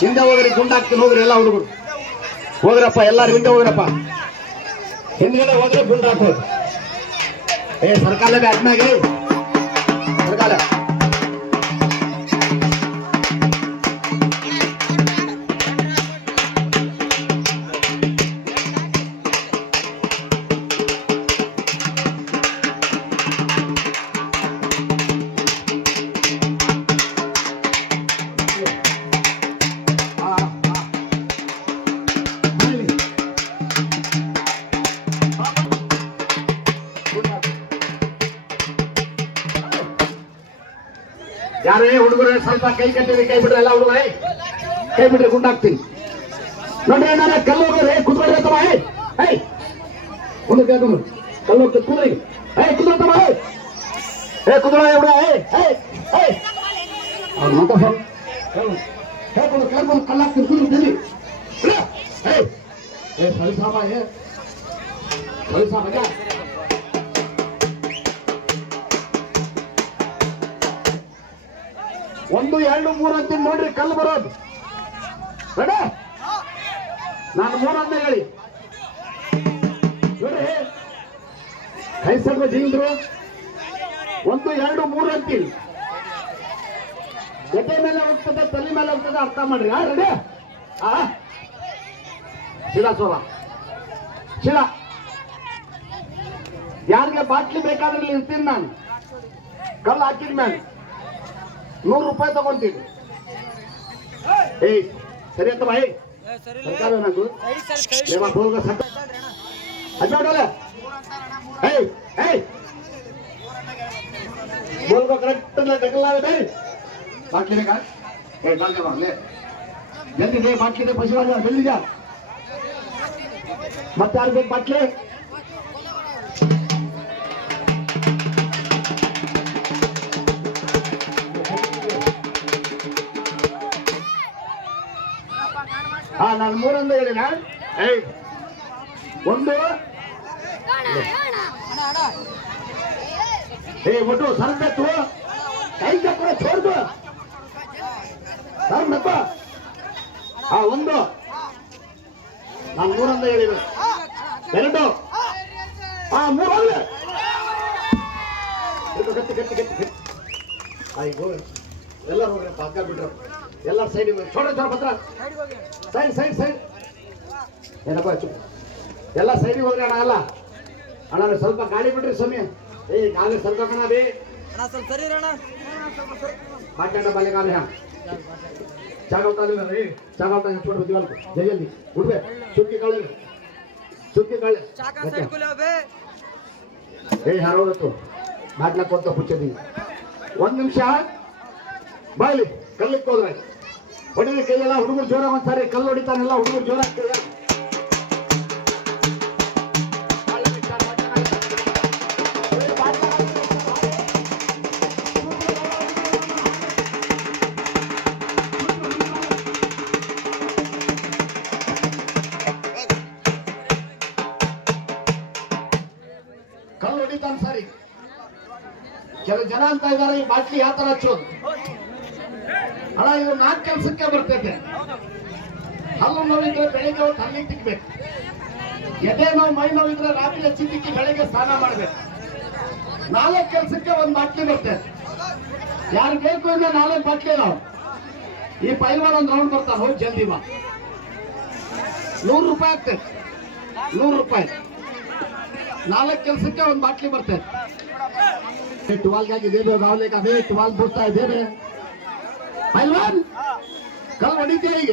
ಹಿಂದೆ ಹೋಗ್ರಿ ಗುಂಡಾಕ್ತೀನಿ ಹೋಗ್ರಿ ಎಲ್ಲ ಹುಡುಗರು. ಹೋಗ್ರಪ್ಪ ಎಲ್ಲಾರು ಹಿಂದೆ ಹೋಗ್ರಪ್ಪ ಹಿಂದ್ಗಡೆ ಹೋದ್ರೆ ಗುಂಡು ಹಾಕೋದು ಏ ಸರ್ಕಾರ ಬ್ಯಾಟ್ನಾಗೆ ಸರ್ಕಾಲ ಯಾರೇ ಹುಡುಗರು ಸ್ವಲ್ಪ ಕೈ ಕಟ್ಟಿರಿ, ಕೈ ಬಿಡ್ರಿ, ಎಲ್ಲ ಹುಡುಗರೇ. ಕೈ ಬಿಡ್ರಿ ಗುಂಡಾಕ್ತೀನಿ ನೋಡ್ರಿ, ನಾನು ಕಲ್ಲು ಹೋಗ್ರಿ ಕುತ್ಕೊಳ್ರಿ ತಮ್ಮ ಹೇ ಹೇ ಒಂದು ಕೇಳ್ಕೊಂಡು ಕಲ್ಲು ಹೋಗ್ತದೆ ಕುದ್ರಿ ಏಯ್ ಕುದ್ರ ತಮ್ಮ ಹೇ ಏ ಕುದ್ರ ಎವ್ಡ ಹೇ ಹೇ ಏಯ್ ಅವ್ರ ಮತ ಹೇಳ್ಕೊಂಡು ಕೇಳ್ಕೊಂಡು ಕಲ್ಲಾಕ್ತೀನಿ ಕುದ್ರು ಹೇ ಸರಿ ಏಯ್ ಏ. ಸರಿಸಾಮ ಏ. ಸರಿಸಾಮ ಒಂದು, ಎರಡು, ಮೂರು ಅಂತ ನೋಡ್ರಿ, ಕಲ್ಲು ಬರೋದು. ನಾನು ಮೂರು ಅಂತ ಹೇಳಿ. ನೋಡ್ರಿ, ಕೈ ಒಂದು, ಎರಡು, ಮೂರು ಅಂತೀನಿ ಎದೆ ಮೇಲೆ ಹೋಗ್ತದೆ, ತಲೆ ಮೇಲೆ ಹೋಗ್ತದೆ, ಅರ್ಥ ಮಾಡ್ರಿ. ಆ ರೆಡಿ ಆ. ಶಿಲಾ, ಸೋಲ. ಶಿಲ. ಯಾರಿಗೆ ಬಾಟ್ಲಿ ಬೇಕಾದ್ರೆ ಇಲ್ಲಿ ಇರ್ತೀನಿ ನಾನು. ಕಲ್ಲು ಹಾಕಿದ ಮೇಲೆ. ನೂರು ರೂಪಾಯಿ ತಗೊಂತೀನಿ. ಏಯ್ ಸರಿ ಅಂತ ಬಾಯಿ ಸರ್ಕಾರ ನಂಗು ನಿಮ್ಮ ಬೋಲ್ಗ ಸರ್ಕಾರ ಅಜ್ಜಾಡೋಲ್ಲ ಏಯ್ ಏಯ್. ಬೋಲ್ಗ ಕರೆಕ್ಟ್ ಅಂದ್ರೆ ಡಗಲಾಗದೆ ಬಾಟ್ಲಿದೆ ಕಾ ಏ ಬಾಟ್ಲಿ ಬಾಟ್ಲಿ ಜಲ್ದಿ ಬಾಟ್ಲಿದೆ ಪಶುವಾದ ಜಲ್ದಿ ಜಾ ಮತ್ತೆ ಯಾರು ಬೇಕು ಬಾಟ್ಲಿ? ನಾನು ಮೂರೊಂದು ಹೇಳಿನ ಏಯ್ ಒಂದು ಏ ಒಟ್ಟು ಸರಬೇಕು ಕೈ ತಕ್ಕ ಚೋರ್ದು ಸರಬೇಕು ಹಾ ಒಂದು ನಾನು ಮೂರೊಂದು ಹೇಳಿನ ಎರಡು ಹಾ ಮೂರು ಹೋಗ್ಲಿ ಇದು ಗಟ್ಟಿ ಗಟ್ಟಿ ಗಟ್ಟಿ ಗಟ್ಟಿ ಆಯ್ತು ಎಲ್ಲರೂ ಹೋಗ್ರಿ ಪಕ್ಕ ಬಿಡ್ರು ಎಲ್ಲ ಸೈಡ್ ಚೋಡ ಚೋಡ ಪತ್ರ ಸೈಡ್ ಸೈಡ್ ಸೈಡ್. ಏನಪ್ಪ ಎಲ್ಲ ಸೈಡಿಗೆ ಹೋಗ್ರಿ ಅಣ್ಣ ಅಲ್ಲ ಅಣ್ಣ ಸ್ವಲ್ಪ ಗಾಳಿ ಬಿಡ್ರಿ ಸ್ವಾಮಿ. ಏ ಗಾಳಿ ಸ್ವಲ್ಪ ಕಣ ಬಿ. ಮಾತಾಡ ಗಾಳಿ ರೀ ಚೋಡ ಬುದ್ಧಿವಾಲ್ ಸುಕ್ಕಿ ಕಾಳಿ ಸುಕ್ಕಿ ಕಾಳಿ ಕೊಡ್ತಾ ಒಂದ್ ನಿಮಿಷ. ಬಾಯ್ಲಿ ಕಲ್ಲಿಕ್ಕೆ ಹೋದ್ರೆ. ಹೊಡಿಲಿ ಕೈಯೆಲ್ಲ ಹುಡುಗರು ಜೋರ ಒಂದ್ಸಾರಿ ಕಲ್ಲು ಹೊಡಿತಾನೆಲ್ಲ ಹುಡುಗರು ಜೋರ ಕಲ್ಲು ಹೊಡಿತಾನೆ ಸಾರಿ. ಕೆಲವು ಜನ ಅಂತ ಇದ್ದಾರೆ, ಈ ಬಾಟ್ಲಿ ಯಾವ ತರ ಹಚ್ಚೋದು? ಅಲ್ಲ, ಇದು ನಾಲ್ಕು ಕೆಲ್ಸಕ್ಕೆ ಬರ್ತೈತೆ. ಹಲ್ಲು ನೋವಿದ್ರೆ ಬೆಳಿಗ್ಗೆ ಹೊತ್ತು ಹಲ್ಲಿಗೆ ತಿಕ್ಬೇಕು. ಎದೆ ನೋವು, ಮೈ ನೋವಿದ್ರೆ ರಾತ್ರಿ ಹಚ್ಚಿ ತಿಕ್ಕಿ ಬೆಳಿಗ್ಗೆ ಸ್ನಾನ ಮಾಡ್ಬೇಕು. ನಾಲ್ಕು ಕೆಲಸಕ್ಕೆ ಒಂದು ಬಾಟ್ಲಿ ಬರ್ತೈತೆ. ಯಾರು ಬೇಕು ಅಂದ್ರೆ ನಾಲ್ಕು ಬಾಟ್ಲಿ ನಾವು. ಈ ಪೈಲ್ವಾನ್ ಒಂದು ರೌಂಡ್ ಬರ್ತಾನೆ, ಹೋಗಿ ಜಲ್ದಿ ಬಾ. ನೂರು ರೂಪಾಯಿ ಆಗ್ತೈತೆ. ನೂರು ರೂಪಾಯಿ. ನಾಲ್ಕು ಕೆಲಸಕ್ಕೆ ಒಂದು ಬಾಟ್ಲಿ ಬರ್ತೈತೆ. ಟುವಾಲ್ಗಾಗಿ ದೇವೆ ಗಾವಲೆಗ ಅದೇ ಟುವಾಲ್ ಬೂಸ್ತಾ ಇದ್ದೇವೆ ಪೈಲ್ವಾನ್ ಕಲ್ ಹೊಡಿತೀಯ ಈಗ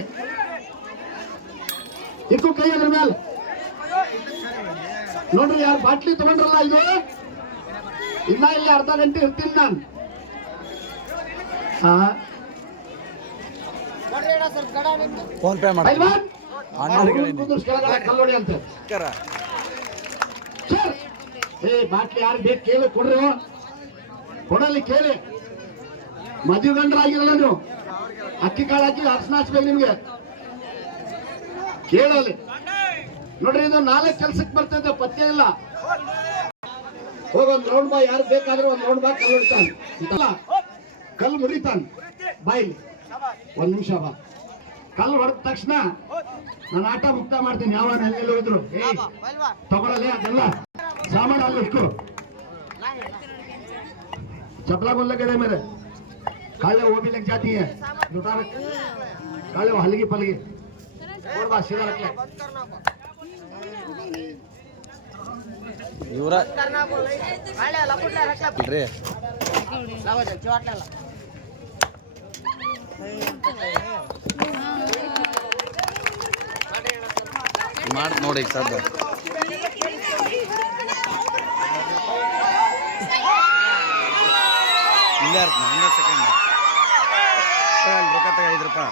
ಇಕ್ಕು ಕೈ ಅದ್ರ ಮೇಲೆ. ನೋಡ್ರಿ ಯಾರು ಬಾಟ್ಲಿ ತಗೊಂಡ್ರಲ್ಲ ಇದು? ಇನ್ನ ಇಲ್ಲಿ ಅರ್ಧ ಗಂಟೆ ಇರ್ತೀನಿ ನಾನು. ಫೋನ್ ಪೇ ಮಾಡಿ ಕೆಳಗಡೆ ಅಂತ. ಸರ್ ಏ ಬಾಟ್ಲಿ ಯಾರು ಬೇಕು ಕೇಳಿ ಕೊಡ್ರಿ ಕೊಡಲಿ ಕೇಳಿ. ಮದುವೆ ಗಂಡರಾಗಿರಲ್ಲ ನೀವು. ಅಕ್ಕಿ ಕಾಳು ಹಾಕಿ ಅರ್ಶನ ಹಚ್ಬೇಕು ನಿಮ್ಗೆ ಕೇಳಲಿ ನೋಡ್ರಿ, ಇದು ನಾಲ್ಕು ಕೆಲ್ಸಕ್ಕೆ ಬರ್ತದೆ ಪತ್ತೆ ಇಲ್ಲ. ಹೋಗೊಂದ್ ರೌಂಡ್ ಬಾ, ಯಾರು ಬೇಕಾದ್ರೆ ಒಂದ್ ರೌಂಡ್ ಬಾ ಕಲ್ ಹೊಡಿತಾನ. ಕಲ್ಲು ಮುರಿತಾನ. ಬಾಯ್ ಒಂದ್ ನಿಮಿಷ ಬಾ. ಕಲ್ಲು ಹೊಡೆದ ತಕ್ಷಣ ನಾನು ಆಟ ಮುಕ್ತ ಮಾಡ್ತೀನಿ. ಯಾವ ಎಲ್ಲೆಲ್ಲಿ ಹೋದ್ರು? ಏಯ್ ಅದೆಲ್ಲ. ಸಾಮಾನು ಅಲ್ಲಿ ಇಟ್ಕೋ. ಚಪ್ಪಲ ಗುಲ್ಲಗಡೆ ಮೇಲೆ. काले वो भी लग जाती है लुटा रख काले वो हलगी पलगी और बात सीधा रख ले ಇವರ ಇಲ್ರಿ ಮಾಡಿ ನೋಡಿ ಈಗ ಸದ್ದ ಇಲ್ಲೇ ಇರ್ತೀನಿ ಹಂಗೆ ಸೆಕೆಂಡ್ ಅಲ್ಲಿ ರೊಕ್ಕ ತಗ ಐದು ರೂಪಾಯಿ.